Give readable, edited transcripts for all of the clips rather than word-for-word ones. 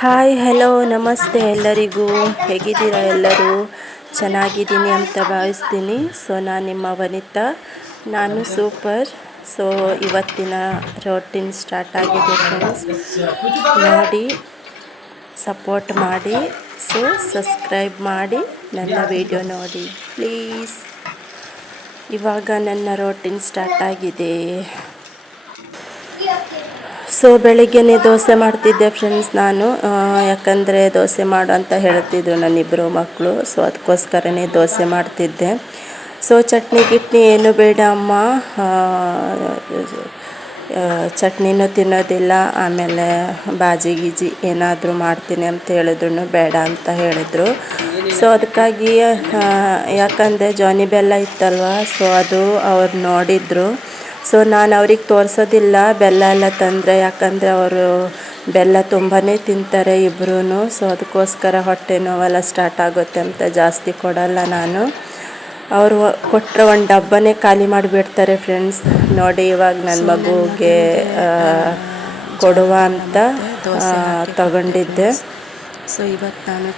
Hi hello ನಮಸ್ತೆ ಎಲ್ಲರಿಗೂ. ಹೇಗಿದ್ದೀರಾ ಎಲ್ಲರೂ? ಚೆನ್ನಾಗಿದ್ದೀನಿ ಅಂತ ಭಾವಿಸ್ತೀನಿ. ಸೊ ನಾನು ನಿಮ್ಮ ವನಿತಾ, ನಾನು ಸೂಪರ್. ಸೊ ಇವತ್ತಿನ ರೋಟೀನ್ ಸ್ಟಾರ್ಟ್ ಆಗಿದೆ ಫ್ರೆಂಡ್ಸ್. ನೋಡಿ, ಸಪೋರ್ಟ್ ಮಾಡಿ, ಸೊ ಸಬ್ಸ್ಕ್ರೈಬ್ ಮಾಡಿ, ನನ್ನ ವಿಡಿಯೋ ನೋಡಿ ಪ್ಲೀಸ್. ಇವಾಗ ನನ್ನ ರೋಟೀನ್ ಸ್ಟಾರ್ಟ್ ಆಗಿದೆ. ಸೊ ಬೆಳಿಗ್ಗೆನೇ ದೋಸೆ ಮಾಡ್ತಿದ್ದೆ ಫ್ರೆಂಡ್ಸ್ ನಾನು, ಯಾಕಂದರೆ ದೋಸೆ ಮಾಡು ಅಂತ ಹೇಳ್ತಿದ್ರು ನನ್ನಿಬ್ಬರು ಮಕ್ಕಳು. ಸೊ ಅದಕ್ಕೋಸ್ಕರನೇ ದೋಸೆ ಮಾಡ್ತಿದ್ದೆ. ಸೊ ಚಟ್ನಿ ಗಿಟ್ನಿ ಏನು ಬೇಡ ಅಮ್ಮ, ಚಟ್ನಿನೂ ತಿನ್ನೋದಿಲ್ಲ, ಆಮೇಲೆ ಬಾಜಿ ಗೀಜಿ ಏನಾದರೂ ಮಾಡ್ತೀನಿ ಅಂತ ಹೇಳಿದ್ರು ಬೇಡ ಅಂತ ಹೇಳಿದರು. ಸೊ ಅದಕ್ಕಾಗಿ ಯಾಕಂದರೆ ಜಾನಿ ಬೆಲ್ಲ ಇತ್ತಲ್ವ, ಸೊ ಅದು ಅವ್ರು ನೋಡಿದರು. ಸೊ ನಾನು ಅವ್ರಿಗೆ ತೋರಿಸೋದಿಲ್ಲ ಬೆಲ್ಲ ಎಲ್ಲ ತಂದರೆ, ಯಾಕಂದರೆ ಅವರು ಬೆಲ್ಲ ತುಂಬಾ ತಿಂತಾರೆ ಇಬ್ಬರೂ. ಸೊ ಅದಕ್ಕೋಸ್ಕರ ಹೊಟ್ಟೆ ನೋವೆಲ್ಲ ಸ್ಟಾರ್ಟ್ ಆಗುತ್ತೆ ಅಂತ ಜಾಸ್ತಿ ಕೊಡಲ್ಲ ನಾನು. ಅವರು ಕೊಟ್ಟರೆ ಒಂದು ಡಬ್ಬನೇ ಖಾಲಿ ಮಾಡಿಬಿಡ್ತಾರೆ ಫ್ರೆಂಡ್ಸ್. ನೋಡಿ, ಇವಾಗ ನನ್ನ ಮಗುಗೆ ಕೊಡುವ ಅಂತ ತಗೊಂಡಿದ್ದೆ. ಸೊ ಇವತ್ತು ನಾನು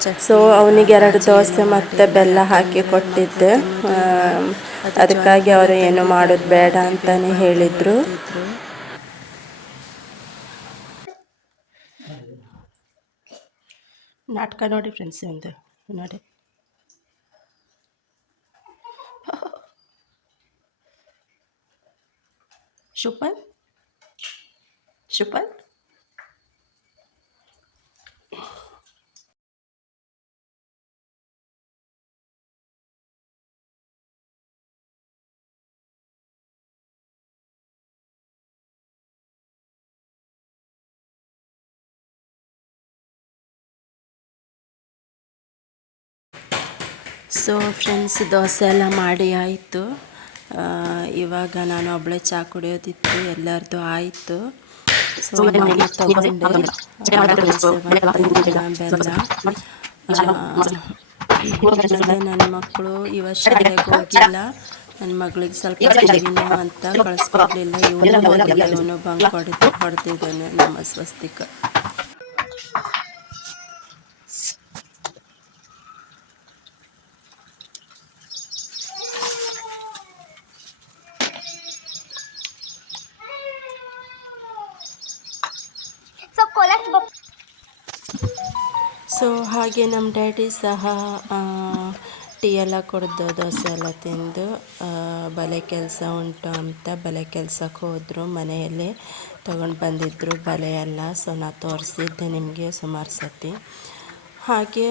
ಅವನಿಗೆ 2 ದೋಸೆ ಮತ್ತು ಬೆಲ್ಲ ಹಾಕಿ ಕೊಟ್ಟಿದ್ದೆ. ಅದಕ್ಕಾಗಿ ಅವರು ಏನು ಮಾಡೋದು ಬೇಡ ಅಂತಲೇ ಹೇಳಿದರು. ನಾಟಕ ನೋಡಿ ಫ್ರೆಂಡ್ಸ್, ಒಂದು ನೋಡಿ. ಶುಪಲ್ ಶುಪಲ್ ಸೊ ಫ್ರೆಂಡ್ಸ್, ದೋಸೆ ಎಲ್ಲ ಮಾಡಿ ಆಯಿತು. ಇವಾಗ ನಾನು ಒಬ್ಬಳೆ ಚಹಾ ಕುಡಿಯೋದಿತ್ತು, ಎಲ್ಲರದ್ದು ಆಯಿತು. ಸೊ ತಗೊಂಡೆ ಬೆಲ್ಲ. ನನ್ನ ಮಕ್ಕಳು ಇವತ್ತು ಶಾಲೆಗೆ ಹೋಗಿಲ್ಲ. ನನ್ನ ಮಗಳಿಗೆ ಸ್ವಲ್ಪ ಟಿವಿನೋ ಅಂತ ಕಳಿಸ್ಕೊಡ್ಲಿಲ್ಲ. ಇವನು ಹೋಗಿಲ್ಲ, ಇವನು ಬಂಕ್ ಹೊಡೆದಿದ್ದಾನೆ ನಮ್ಮ ಸ್ವಸ್ತಿಕ. ಸೊ ಹಾಗೆ ನಮ್ಮ ಡ್ಯಾಡಿ ಸಹ ಟೀ ಎಲ್ಲ ಕುಡಿದು ದೋಸೆ ಎಲ್ಲ ತಿಂದು ಬಲೆ ಕೆಲಸ ಉಂಟು ಅಂತ ಬಲೆ ಕೆಲಸಕ್ಕೆ ಹೋದರು. ಮನೆಯಲ್ಲೇ ತೊಗೊಂಡು ಬಂದಿದ್ದರು ಬಲೆ ಎಲ್ಲ. ಸೊ ನಾನು ತೋರಿಸಿದ್ದೆ ನಿಮಗೆ ಸುಮಾರು ಸತಿ. ಹಾಗೆ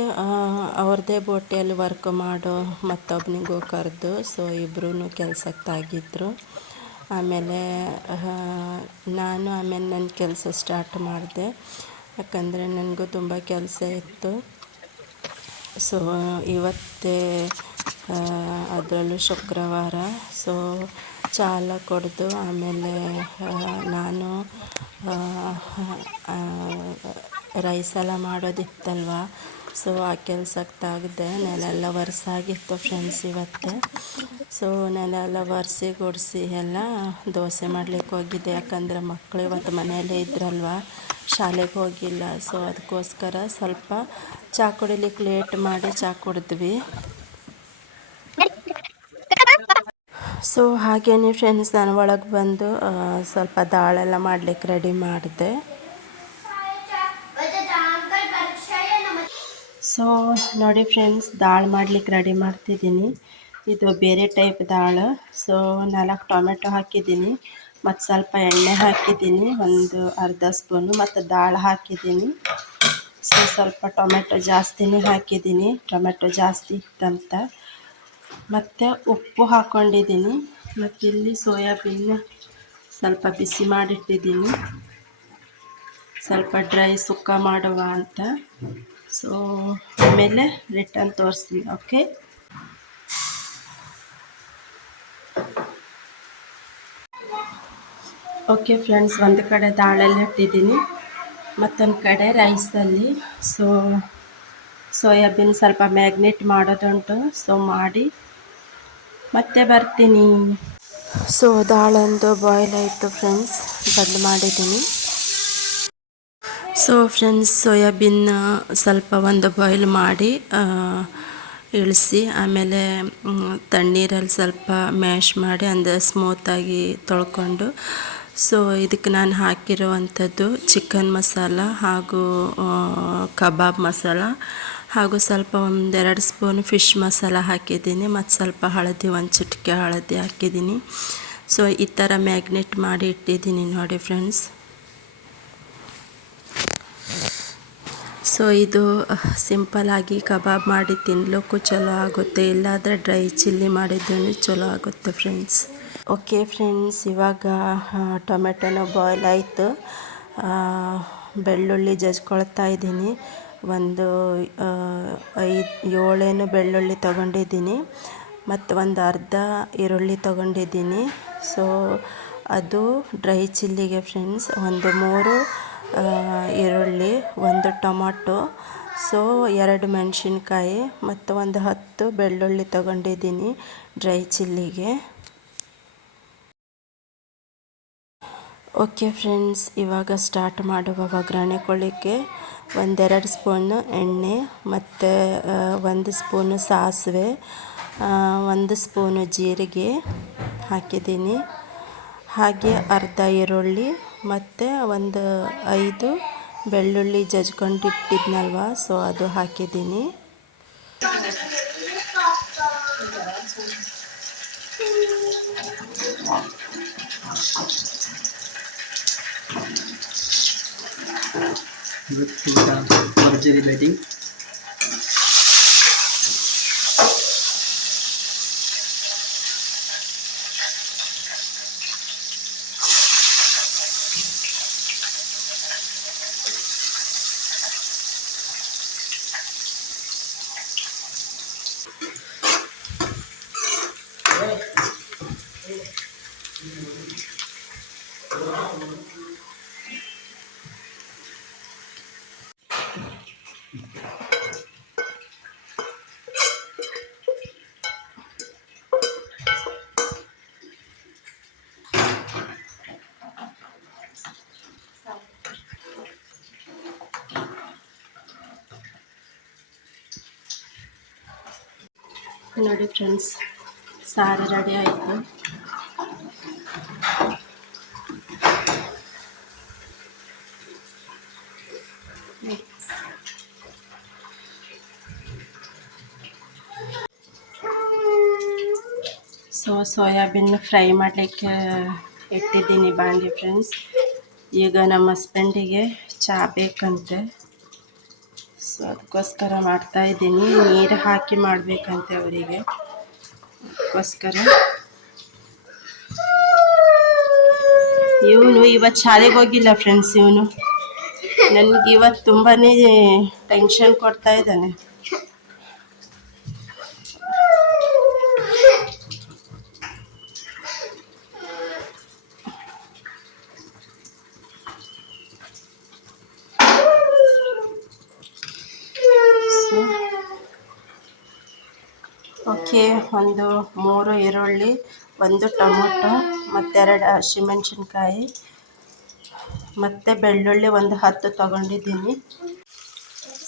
ಅವ್ರದ್ದೇ ಬೋಟಿಯಲ್ಲಿ ವರ್ಕ್ ಮಾಡೋ ಮತ್ತೊಬ್ಬನಿಗೂ ಕರೆದು, ಸೊ ಇಬ್ಬರೂ ಕೆಲಸಕ್ಕೆ ತಾಗಿದ್ರು. ಆಮೇಲೆ ಆಮೇಲೆ ನನ್ನ ಕೆಲಸ ಸ್ಟಾರ್ಟ್ ಮಾಡಿದೆ, ಯಾಕಂದರೆ ನನಗೂ ತುಂಬ ಕೆಲಸ ಇತ್ತು. ಸೊ ಇವತ್ತೇ ಅದರಲ್ಲೂ ಶುಕ್ರವಾರ. ಸೊ ಚಹಾ ಎಲ್ಲ ಕುಡಿದು ಆಮೇಲೆ ನಾನು ರೈಸ್ ಎಲ್ಲ ಮಾಡೋದಿತ್ತಲ್ವ, ಸೊ ಆ ಕೆಲಸಕ್ಕೆ ತಾಗಿದೆ. ನೆಲೆಲ್ಲ ಒರೆಸಾಗಿತ್ತು ಫ್ರೆಂಡ್ಸ್ ಇವತ್ತು. ಸೊ ನೆಲೆಲ್ಲ ಒರೆಸಿ ಗುಡಿಸಿ ಎಲ್ಲ ದೋಸೆ ಮಾಡಲಿಕ್ಕೆ ಹೋಗಿದ್ದೆ, ಯಾಕಂದರೆ ಮಕ್ಕಳು ಇವತ್ತು ಮನೆಯಲ್ಲೇ ಇದ್ರಲ್ವ, ಶಾಲೆಗೆ ಹೋಗಿಲ್ಲ. ಸೊ ಅದಕ್ಕೋಸ್ಕರ ಸ್ವಲ್ಪ ಚಹಾ ಕುಡಿಲಿಕ್ಕೆ ಲೇಟ್ ಮಾಡಿ ಚಹಾ ಕುಡಿದ್ವಿ. ಸೊ ಹಾಗೇನೆ ಫ್ರೆಂಡ್ಸ್, ನಾನು ಒಳಗೆ ಬಂದು ಸ್ವಲ್ಪ ದಾಳೆಲ್ಲ ಮಾಡಲಿಕ್ಕೆ ರೆಡಿ ಮಾಡಿದೆ. ಸೊ ನೋಡಿ ಫ್ರೆಂಡ್ಸ್, ದಾಳು ಮಾಡಲಿಕ್ಕೆ ರೆಡಿ ಮಾಡ್ತಿದ್ದೀನಿ. ಇದು ಬೇರೆ ಟೈಪ್ ದಾಳು. ಸೊ 4 ಟೊಮೆಟೊ ಹಾಕಿದ್ದೀನಿ, ಮತ್ತು ಸ್ವಲ್ಪ ಎಣ್ಣೆ ಹಾಕಿದ್ದೀನಿ, ಒಂದು ಅರ್ಧ ಸ್ಪೂನು, ಮತ್ತು ದಾಳು ಹಾಕಿದ್ದೀನಿ. ಸೊ ಸ್ವಲ್ಪ ಟೊಮೆಟೊ ಜಾಸ್ತಿನೇ ಹಾಕಿದ್ದೀನಿ, ಟೊಮೆಟೊ ಜಾಸ್ತಿ ಇತ್ತಂತ. ಮತ್ತು ಉಪ್ಪು ಹಾಕ್ಕೊಂಡಿದ್ದೀನಿ, ಮತ್ತು ಇಲ್ಲಿ ಸೋಯಾಬೀನ್ ಸ್ವಲ್ಪ ಬಿಸಿ ಮಾಡಿಟ್ಟಿದ್ದೀನಿ, ಸ್ವಲ್ಪ ಡ್ರೈ ಸುಕ್ಕ ಮಾಡುವ ಅಂತ. ಸೊ ಆಮೇಲೆ ರಿಟರ್ನ್ ತೋರಿಸ್ತೀನಿ. ಓಕೆ ಫ್ರೆಂಡ್ಸ್, ಒಂದು ಕಡೆ ದಾಳಲ್ಲಿ ಇಟ್ಟಿದ್ದೀನಿ, ಮತ್ತೊಂದು ಕಡೆ ರೈಸಲ್ಲಿ ಸೋಯಾಬೀನ್ ಸ್ವಲ್ಪ ಮ್ಯಾಗ್ನೇಟ್ ಮಾಡೋದುಂಟು. ಸೊ ಮಾಡಿ ಮತ್ತೆ ಬರ್ತೀನಿ. ಸೊ ದಾಳೊಂದು ಬಾಯ್ಲ್ ಆಯಿತು ಫ್ರೆಂಡ್ಸ್, ಬಂದ್ ಮಾಡಿದ್ದೀನಿ. ಸೊ ಫ್ರೆಂಡ್ಸ್, ಸೋಯಾಬೀನ್ ಸ್ವಲ್ಪ ಒಂದು ಬಾಯ್ಲ್ ಮಾಡಿ ಇಳಿಸಿ, ಆಮೇಲೆ ತಣ್ಣೀರಲ್ಲಿ ಸ್ವಲ್ಪ ಮ್ಯಾಶ್ ಮಾಡಿ ಅಂದರೆ ಸ್ಮೂತಾಗಿ ತೊಳ್ಕೊಂಡು, ಸೊ ಇದಕ್ಕೆ ನಾನು ಹಾಕಿರುವಂಥದ್ದು ಚಿಕನ್ ಮಸಾಲ ಹಾಗೂ ಕಬಾಬ್ ಮಸಾಲ ಹಾಗೂ ಸ್ವಲ್ಪ ಒಂದೆರಡು ಸ್ಪೂನ್ ಫಿಶ್ ಮಸಾಲ ಹಾಕಿದ್ದೀನಿ, ಮತ್ತು ಸ್ವಲ್ಪ ಹಳದಿ, ಒಂದು ಚಿಟಿಕೆ ಹಳದಿ ಹಾಕಿದ್ದೀನಿ. ಸೊ ಈ ಥರ ಮ್ಯಾಗ್ನೇಟ್ ಮಾಡಿ ಇಟ್ಟಿದ್ದೀನಿ ನೋಡಿ ಫ್ರೆಂಡ್ಸ್. ಸೊ ಇದು ಸಿಂಪಲ್ಲಾಗಿ ಕಬಾಬ್ ಮಾಡಿ ತಿನ್ನಲಿಕ್ಕೂ ಚಲೋ ಆಗುತ್ತೆ, ಇಲ್ಲಾಂದರೆ ಡ್ರೈ ಚಿಲ್ಲಿ ಮಾಡಿದ್ರೂ ಚಲೋ ಆಗುತ್ತೆ ಫ್ರೆಂಡ್ಸ್. ಓಕೆ ಫ್ರೆಂಡ್ಸ್, ಇವಾಗ ಟೊಮೆಟೊನ ಬಾಯ್ಲ್ ಆಯಿತು. ಬೆಳ್ಳುಳ್ಳಿ ಜಜ್ಕೊಳ್ತಾ ಇದ್ದೀನಿ. ಒಂದು 7 ಬೆಳ್ಳುಳ್ಳಿ ತೊಗೊಂಡಿದ್ದೀನಿ, ಮತ್ತು ಒಂದು ಅರ್ಧ ಈರುಳ್ಳಿ ತೊಗೊಂಡಿದ್ದೀನಿ. ಸೊ ಅದು ಡ್ರೈ ಚಿಲ್ಲಿಗೆ ಫ್ರೆಂಡ್ಸ್. ಒಂದು 3 ಈರುಳ್ಳಿ, ಒಂದು ಟೊಮಾಟೊ, ಸೊ 2 ಮೆಣಸಿನ್ಕಾಯಿ ಮತ್ತು ಒಂದು 10 ಬೆಳ್ಳುಳ್ಳಿ ತೊಗೊಂಡಿದ್ದೀನಿ ಡ್ರೈ ಚಿಲ್ಲಿಗೆ. ಓಕೆ ಫ್ರೆಂಡ್ಸ್, ಇವಾಗ ಸ್ಟಾರ್ಟ್ ಮಾಡುವ ಒಗ್ಗರಣೆ ಕೊಡಲಿಕ್ಕೆ. 1-2 ಸ್ಪೂನು ಎಣ್ಣೆ, ಮತ್ತು 1 ಸ್ಪೂನು ಸಾಸಿವೆ, 1 ಸ್ಪೂನು ಜೀರಿಗೆ ಹಾಕಿದ್ದೀನಿ. ಹಾಗೆ ಅರ್ಧ ಈರುಳ್ಳಿ ಮತ್ತು ಒಂದು 5 ಬೆಳ್ಳುಳ್ಳಿ ಜಜ್ಕೊಂಡಿಟ್ಟಿದ್ನಲ್ವ, ಸೊ ಅದು ಹಾಕಿದ್ದೀನಿ. ಭರ್ಜರಿ ಬ್ಯಾಟಿಂಗ್. ನೋಡಿ ಫ್ರೆಂಡ್ಸ್, ಸಾರು ರೆಡಿ ಆಯಿತು. ಸೊ ಸೋಯಾಬೀನ್ ಫ್ರೈ ಮಾಡಲಿಕ್ಕೆ ಇಟ್ಟಿದ್ದೀನಿ ಬಾಂಡಿ ಫ್ರೆಂಡ್ಸ್. ಈಗ ನಮ್ಮ ಹಸ್ಬೆಂಡಿಗೆ ಚಹಾ ಬೇಕಂತೆ, ಸೊ ಅದಕ್ಕೋಸ್ಕರ ಮಾಡ್ತಾಯಿದ್ದೀನಿ. ನೀರು ಹಾಕಿ ಮಾಡಬೇಕಂತೆ ಅವರಿಗೆ, ಅದಕ್ಕೋಸ್ಕರ. ಇವನು ಇವತ್ತು ಶಾಲೆಗೆ ಹೋಗಿಲ್ಲ ಫ್ರೆಂಡ್ಸ್. ಇವನು ನನಗೆ ಇವತ್ತು ತುಂಬಾ ಟೆನ್ಷನ್ ಕೊಡ್ತಾ ಇದ್ದಾನೆ. ಓಕೆ, ಒಂದು 3 ಈರುಳ್ಳಿ, 1 ಟೊಮೊಟೊ, ಮತ್ತು 2 ಹಸಿಮೆಣ್ಸಿನ್ಕಾಯಿ, ಮತ್ತು ಬೆಳ್ಳುಳ್ಳಿ ಒಂದು 10 ತೊಗೊಂಡಿದ್ದೀನಿ.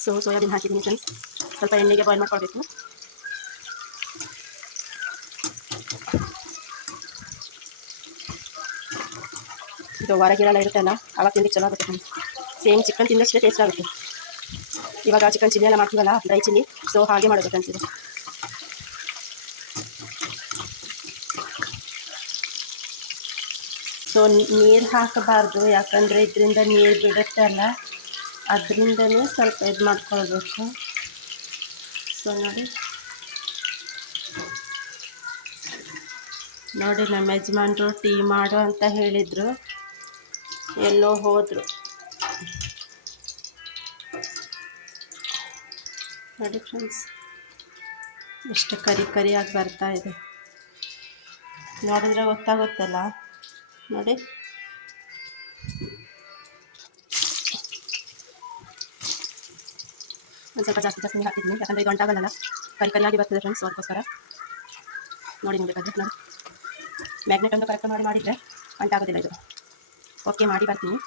ಸೊ ಸೋಯಾಬೀನ್ ಹಾಕಿದ್ದೀನಿ ಫ್ರೆಂಡ್ಸ್. ಸ್ವಲ್ಪ ಎಣ್ಣೆಗೆ ಬಾಯ್ಲ್ ಮಾಡ್ಕೊಳ್ಬೇಕು. ಇದು ಹೊರಗಿರೆಲ್ಲ ಇರುತ್ತಲ್ಲ, ಆವಾಗ ತಿಂದಿಕ್ಕೆ ಚಲೋ ಆಗುತ್ತೆ ಫ್ರೆಂಡ್ಸ್. ಸೇಮ್ ಚಿಕನ್ ತಿಂದಷ್ಟೇ ಟೇಸ್ಟ್ ಆಗುತ್ತೆ. ಇವಾಗ ಚಿಕನ್ ಚಿಲ್ಲಿ ಎಲ್ಲ ಮಾಡ್ತೀವಲ್ಲ, ಡ್ರೈ ಚಿಲ್ಲಿ, ಸೊ ಹಾಗೆ ಮಾಡೋದು ಫ್ರೆಂಡ್ಸ್ ಇದು. ಸೊ ನೀರು ಹಾಕಬಾರ್ದು, ಯಾಕಂದರೆ ಇದರಿಂದ ನೀರು ಬಿಡುತ್ತಲ್ಲ, ಅದರಿಂದನೇ ಸ್ವಲ್ಪ ಇದು ಮಾಡ್ಕೊಳ್ಬೇಕು. ಸೊ ನೋಡಿ ನಮ್ಮ ಯಜಮಾನ್ರು ಟೀ ಮಾಡು ಅಂತ ಹೇಳಿದರು, ಎಲ್ಲೋ ಹೋದರು. ನೋಡಿ ಫ್ರೆಂಡ್ಸ್, ಎಷ್ಟು ಕರಿಯಾಗಿ ಬರ್ತಾ ಇದೆ, ನೋಡಿದ್ರೆ ಗೊತ್ತಾಗುತ್ತಲ್ಲ ನೋಡಿ. ಒಂದು ಸ್ವಲ್ಪ ಜಾಸ್ತಿ ಹಾಕಿದ್ದೀನಿ, ಯಾಕಂದರೆ ಇದು ಅಂಟಾಗಲ್ಲ, ಕರಿಯಾಗಿ ಬರ್ತದೆ ಫ್ರೆಂಡ್ಸ್. ಅದಕ್ಕೋಸ್ಕರ ನೋಡಿ, ಬೇಕಾದ್ರೆ ನೋಡಿ ಮ್ಯಾಗ್ನೆಟ್ ಒಂದು ಕರೆಕ್ಟ್ ಮಾಡಿದರೆ ಅಂಟಾಗೋದಿಲ್ಲ ಇದು. ಓಕೆ, ಮಾಡಿ ಬರ್ತೀನಿ.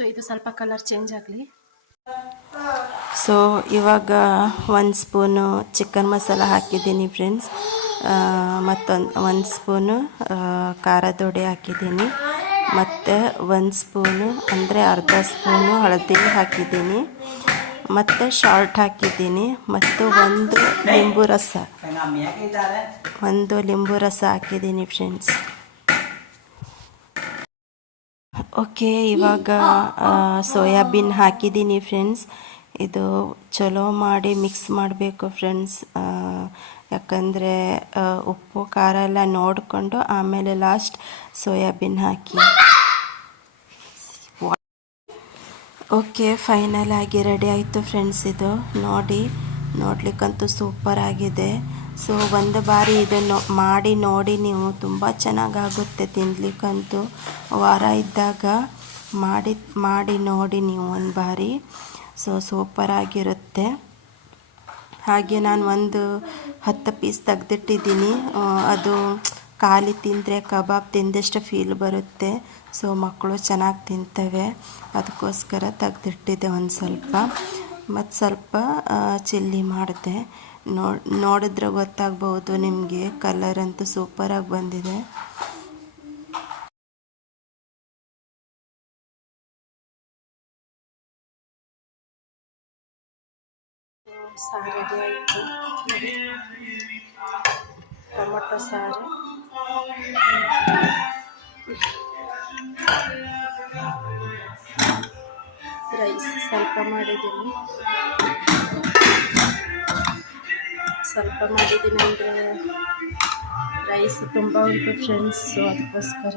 ಸೊ ಇದು ಸ್ವಲ್ಪ ಕಲರ್ ಚೇಂಜ್ ಆಗಲಿ. ಸೊ ಇವಾಗ 1 ಸ್ಪೂನು ಚಿಕನ್ ಮಸಾಲ ಹಾಕಿದ್ದೀನಿ ಫ್ರೆಂಡ್ಸ್. ಒಂದು ಸ್ಪೂನು ಖಾರದ ಪುಡಿ ಹಾಕಿದ್ದೀನಿ. ಮತ್ತು 1 ಸ್ಪೂನು ಅಂದರೆ ಅರ್ಧ ಸ್ಪೂನು ಹಳದಿ ಹಾಕಿದ್ದೀನಿ. ಮತ್ತು ಸಾಲ್ಟ್ ಹಾಕಿದ್ದೀನಿ. ಮತ್ತು ಒಂದು ಲಿಂಬು ರಸ ಹಾಕಿದ್ದೀನಿ ಫ್ರೆಂಡ್ಸ್. ಓಕೆ, ಇವಾಗ ಸೋಯಾಬೀನ್ ಹಾಕಿದ್ದೀನಿ ಫ್ರೆಂಡ್ಸ್. ಇದು ಚಲೋ ಮಾಡಿ ಮಿಕ್ಸ್ ಮಾಡಬೇಕು ಫ್ರೆಂಡ್ಸ್. ಯಾಕಂದರೆ ಉಪ್ಪು ಖಾರ ಎಲ್ಲ ನೋಡಿಕೊಂಡು ಆಮೇಲೆ ಲಾಸ್ಟ್ ಸೋಯಾಬೀನ್ ಹಾಕಿ. ಓಕೆ, ಫೈನಲ್ ಆಗಿ ರೆಡಿ ಆಯಿತು ಫ್ರೆಂಡ್ಸ್. ಇದು ನೋಡ್ಲಿಕ್ಕಂತೂ ಸೂಪರ್ ಆಗಿದೆ. ಸೊ ಒಂದು ಬಾರಿ ಇದನ್ನು ನೋಡಿ ನೀವು, ತುಂಬ ಚೆನ್ನಾಗಾಗುತ್ತೆ ತಿನ್ನಲಿಕ್ಕಂತೂ. ವಾರ ಇದ್ದಾಗ ಮಾಡಿ ನೋಡಿ ನೀವು ಒಂದು ಬಾರಿ. ಸೊ ಸೂಪರ್ ಆಗಿರುತ್ತೆ. ಹಾಗೆ ನಾನು ಒಂದು 10 ಪೀಸ್ ತೆಗೆದಿಟ್ಟಿದ್ದೀನಿ. ಅದು ಖಾಲಿ ತಿಂದರೆ ಕಬಾಬ್ ತಿಂದಷ್ಟು ಫೀಲ್ ಬರುತ್ತೆ. ಸೊ ಮಕ್ಕಳು ಚೆನ್ನಾಗಿ ತಿಂತವೆ, ಅದಕ್ಕೋಸ್ಕರ ತೆಗೆದಿಟ್ಟಿದ್ದೆ ಒಂದು ಸ್ವಲ್ಪ. ಮತ್ತು ಸ್ವಲ್ಪ ಚಿಲ್ಲಿ ಮಾಡಿದೆ. ನೋಡಿದ್ರೆ ಗೊತ್ತಾಗ್ಬೋದು ನಿಮಗೆ, ಕಲರ್ ಅಂತೂ ಸೂಪರಾಗಿ ಬಂದಿದೆ. ಸಾರು ರೆಡಿ ಆಯಿತು. ಟೊಮೊಟೊ ಸಾರು, ರೈಸ್ ಸ್ವಲ್ಪ ಮಾಡಿದ್ದೀನಿ ಅಂದರೆ ರೈಸ್ ತುಂಬ ಉಂಟು ಫ್ರೆಂಡ್ಸ್. ಸೊ ಅದಕ್ಕೋಸ್ಕರ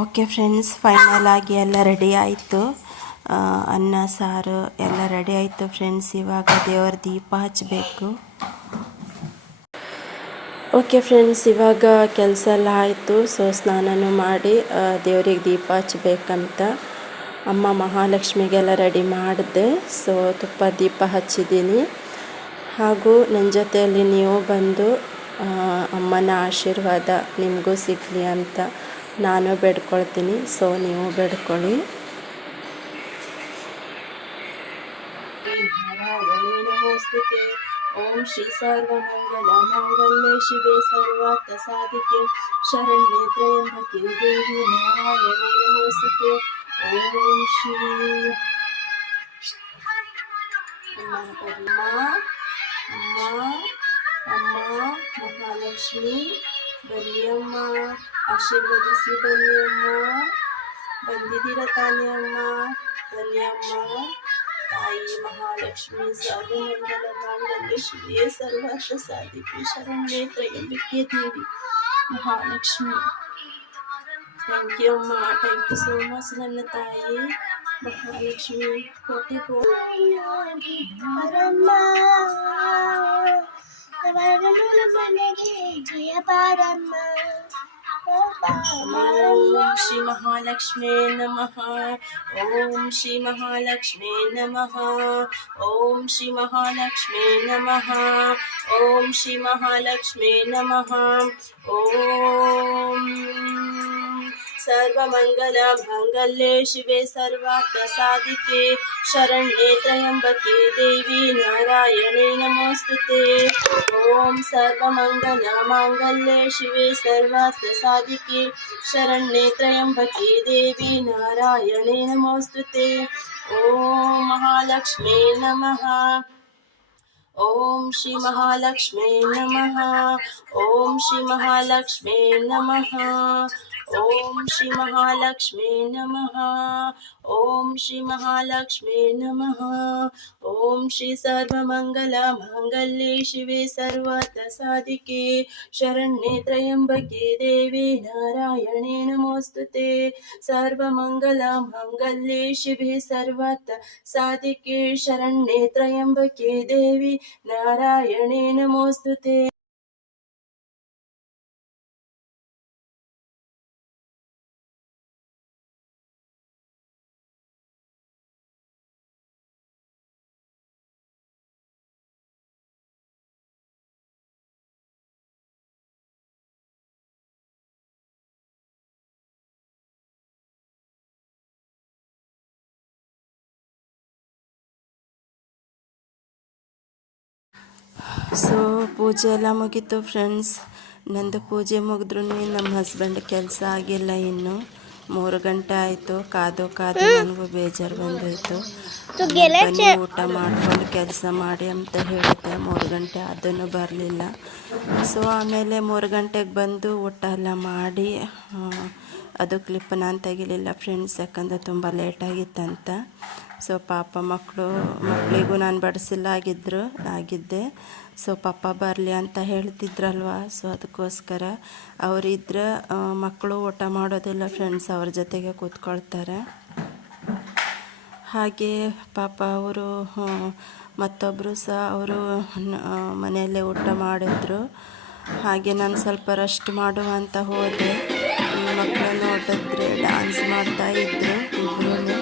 ಓಕೆ ಫ್ರೆಂಡ್ಸ್, ಫೈನಲ್ ಆಗಿ ಎಲ್ಲ ರೆಡಿ ಆಯಿತು. ಅನ್ನ ಸಾರು ಎಲ್ಲ ರೆಡಿ ಆಯಿತು ಫ್ರೆಂಡ್ಸ್. ಇವಾಗ ದೇವರ ದೀಪ ಹಚ್ಚಬೇಕು. ಓಕೆ ಫ್ರೆಂಡ್ಸ್, ಇವಾಗ ಕೆಲಸ ಎಲ್ಲ ಆಯಿತು. ಸೊ ಸ್ನಾನನೂ ಮಾಡಿ ದೇವರಿಗೆ ದೀಪ ಹಚ್ಚಬೇಕಂತ ಅಮ್ಮ ಮಹಾಲಕ್ಷ್ಮಿಗೆಲ್ಲ ರೆಡಿ ಮಾಡಿದೆ. ಸೊ ತುಪ್ಪ ದೀಪ ಹಚ್ಚಿದ್ದೀನಿ. ಹಾಗೂ ನನ್ನ ಜೊತೆಯಲ್ಲಿ ನೀವು ಬಂದು ಅಮ್ಮನ ಆಶೀರ್ವಾದ ನಿಮಗೂ ಸಿಗಲಿ ಅಂತ ನಾನು ಬೇಡ್ಕೊಳ್ತೀನಿ. ಸೊ ನೀವು ಬೇಡ್ಕೊಳ್ಳಿ. ಓಂ ಶ್ರೀ ಸರ್ವಮಂಗಲ ಮಾಂಗಲ್ಯೆ ಶಿವೆ ಸರ್ವಾರ್ಥ ಸಾಧಿಕೆ ಶರಣ್ಯೆ ತ್ರ್ಯಂಬಕೆ ದೇವಿ ನಾರಾಯಣಿ ನಮೋಸ್ತುತೆ. ಓಂ ಶ್ರೀ ಅಮ್ಮ ಮಹಾಲಕ್ಷ್ಮಿ ಬನ್ನಿಯಮ್ಮ, ಆಶೀರ್ವದಿಸಿ ಬನ್ನಿಯಮ್ಮ. ಬಂದಿದ್ದೀರ ತಾನೇ ಅಮ್ಮ? ಬನ್ನಿಯಮ್ಮ. ತಾಯಿ ಮಹಾಲಕ್ಷ್ಮಿ ಸರ್ವಮಂಗಲ ಮಾಂಗಲ್ಯೆ ಶಿವೆ ಸರ್ವಾರ್ಥ ಸಾಧಿಕೆ ಶರಣ್ಯೆ ತ್ರ್ಯಂಬಕೆ ದೇವಿ ಮಹಾಲಕ್ಷ್ಮಿ. ಥ್ಯಾಂಕ್ ಯು ಅಮ್ಮ, ಥ್ಯಾಂಕ್ ಯು ಸೋ ಮಚ್ ನನ್ನ ತಾಯಿ ಮಹಾಲಕ್ಷ್ಮಿ. ಜಯ ಪಾರಮ್ಮ. ಓಂ ಶ್ರೀ ಮಹಾಲಕ್ಷ್ಮೇ ನಮಃ. ಓಂ ಶ್ರೀ ಮಹಾಲಕ್ಷ್ಮೇ ನಮಃ. ಓಂ ಶ್ರೀ ಮಹಾಲಕ್ಷ್ಮೇ ನಮಃ. ಓಂ ಶ್ರೀ ಮಹಾಲಕ್ಷ್ಮೇ ನಮಃ. ಓಂ ಸರ್ವಮಂಗಲ ಮಾಂಗಲ್ಯೆ ಶಿವೆ ಸರ್ವಾರ್ಥ ಸಾಧಿಕೆ ಶರಣ್ಯೆ ತ್ರ್ಯಂಬಕೆ ದೇವಿ ನಾರಾಯಣಿ ನಮೋಸ್ತುತೆ. ಓಂ ಸರ್ವಮಂಗಲ ಮಾಂಗಲ್ಯೆ ಶಿವೆ ಸರ್ವಾರ್ಥ ಸಾಧಿಕೆ ಶರಣ್ಯೆ ತ್ರ್ಯಂಬಕೆ ದೇವಿ ನಾರಾಯಣಿ ನಮೋಸ್ತುತೆ. ಓಂ ಮಹಾಲಕ್ಷ್ಮೇ ನಮಃ. ಓಂ ಶ್ರೀ ಮಹಾಲಕ್ಷ್ಮೇ ನಮಃ. ಓಂ ಶ್ರೀ ಮಹಾಲಕ್ಷ್ಮೇ ನಮಃ. ಓಂ ಶ್ರೀ ಮಹಾಲಕ್ಷ್ಮೇ ನಮಃ. ಓಂ ಶ್ರೀ ಮಹಾಲಕ್ಷ್ಮೇ ನಮಃ. ಓಂ ಶ್ರೀ ಸರ್ವಮಂಗಲ ಮಾಂಗಲ್ಯೆ ಶಿವೆ ಸರ್ವಾರ್ಥ ಸಾಧಿಕೆ ಶರಣ್ಯೆ ತ್ರ್ಯಂಬಕೆ ದೇವಿ ನಾರಾಯಣಿ ನಮೋಸ್ತುತೆ. ಸರ್ವಮಂಗಲ ಮಾಂಗಲ್ಯೆ ಶಿವೆ ಸರ್ವಾರ್ಥ ಸಾಧಿಕೆ ಶರಣ್ಯೆ ತ್ರ್ಯಂಬಕೆ ದೇವಿ ನಾರಾಯಣಿ ನಮೋಸ್ತುತೆ. ಸೊ ಪೂಜೆ ಎಲ್ಲ ಮುಗೀತು ಫ್ರೆಂಡ್ಸ್. ನಂದು ಪೂಜೆ ಮುಗಿದ್ರೂ ನಮ್ಮ ಹಸ್ಬೆಂಡ್ ಕೆಲಸ ಆಗಿಲ್ಲ ಇನ್ನು. 3 ಗಂಟೆ ಆಯಿತು. ಕಾದು ನನಗೂ ಬೇಜಾರು ಬಂದೋಯ್ತು. ಬನ್ನಿ ಊಟ ಮಾಡ್ಕೊಂಡು ಕೆಲಸ ಮಾಡಿ ಅಂತ ಹೇಳಿದ್ದೆ. 3 ಗಂಟೆ ಅದನ್ನು ಬರಲಿಲ್ಲ. ಸೊ ಆಮೇಲೆ 3 ಗಂಟೆಗೆ ಬಂದು ಊಟ ಎಲ್ಲ ಮಾಡಿ, ಅದು ಕ್ಲಿಪ್ ನಾನು ತೆಗಿಲಿಲ್ಲ ಫ್ರೆಂಡ್ಸ್, ಯಾಕಂದರೆ ತುಂಬ ಲೇಟಾಗಿತ್ತಂತ. ಸೊ ಪಾಪ ಮಕ್ಕಳಿಗೂ ನಾನು ಬಡಿಸಿಲ್ಲ ಆಗಿದ್ದೆ. ಸೊ ಪಾಪ ಬರಲಿ ಅಂತ ಹೇಳ್ತಿದ್ರಲ್ವ, ಸೊ ಅದಕ್ಕೋಸ್ಕರ ಅವರಿದ್ರೆ ಮಕ್ಕಳು ಊಟ ಮಾಡೋದಿಲ್ಲ ಫ್ರೆಂಡ್ಸ್, ಅವ್ರ ಜೊತೆಗೆ ಕೂತ್ಕೊಳ್ತಾರೆ. ಹಾಗೆ ಪಾಪ ಅವರು ಮತ್ತೊಬ್ಬರು ಸಹ ಅವರು ಮನೆಯಲ್ಲೇ ಊಟ ಮಾಡಿದ್ರು. ಹಾಗೆ ನಾನು ಸ್ವಲ್ಪ ರೆಸ್ಟ್ ಮಾಡುವ ಅಂತ ಹೋದೆ. ಮಕ್ಕಳು ನೋಡಿದ್ರೆ ಡ್ಯಾನ್ಸ್ ಮಾಡ್ತಾಯಿದ್ರು ಇಬ್ಬರೂ.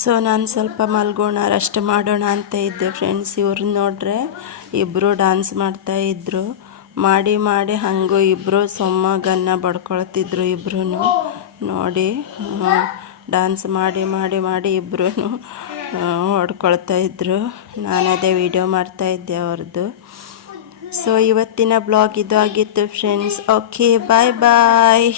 ಸೊ ನಾನು ಸ್ವಲ್ಪ ಮಲ್ಗೋಣ, ರೆಸ್ಟ್ ಮಾಡೋಣ ಅಂತ ಇದ್ದೆ ಫ್ರೆಂಡ್ಸ್. ಇವ್ರು ನೋಡ್ರೆ ಇಬ್ಬರು ಡ್ಯಾನ್ಸ್ ಮಾಡ್ತಾಯಿದ್ರು. ಮಾಡಿ ಹಾಗೂ ಇಬ್ಬರು ಸೊಮ್ಮಗನ್ನು ಬಡ್ಕೊಳ್ತಿದ್ರು. ಇಬ್ಬರೂ ನೋಡಿ ಡ್ಯಾನ್ಸ್ ಮಾಡಿ ಇಬ್ಬರೂ ಹೊಡ್ಕೊಳ್ತಾಯಿದ್ರು. ನಾನು ಅದೇ ವಿಡಿಯೋ ಮಾಡ್ತಾಯಿದ್ದೆ ಅವ್ರದ್ದು. ಸೊ ಇವತ್ತಿನ ಬ್ಲಾಗ್ ಇದು ಆಗಿತ್ತು ಫ್ರೆಂಡ್ಸ್. ಓಕೆ, ಬಾಯ್.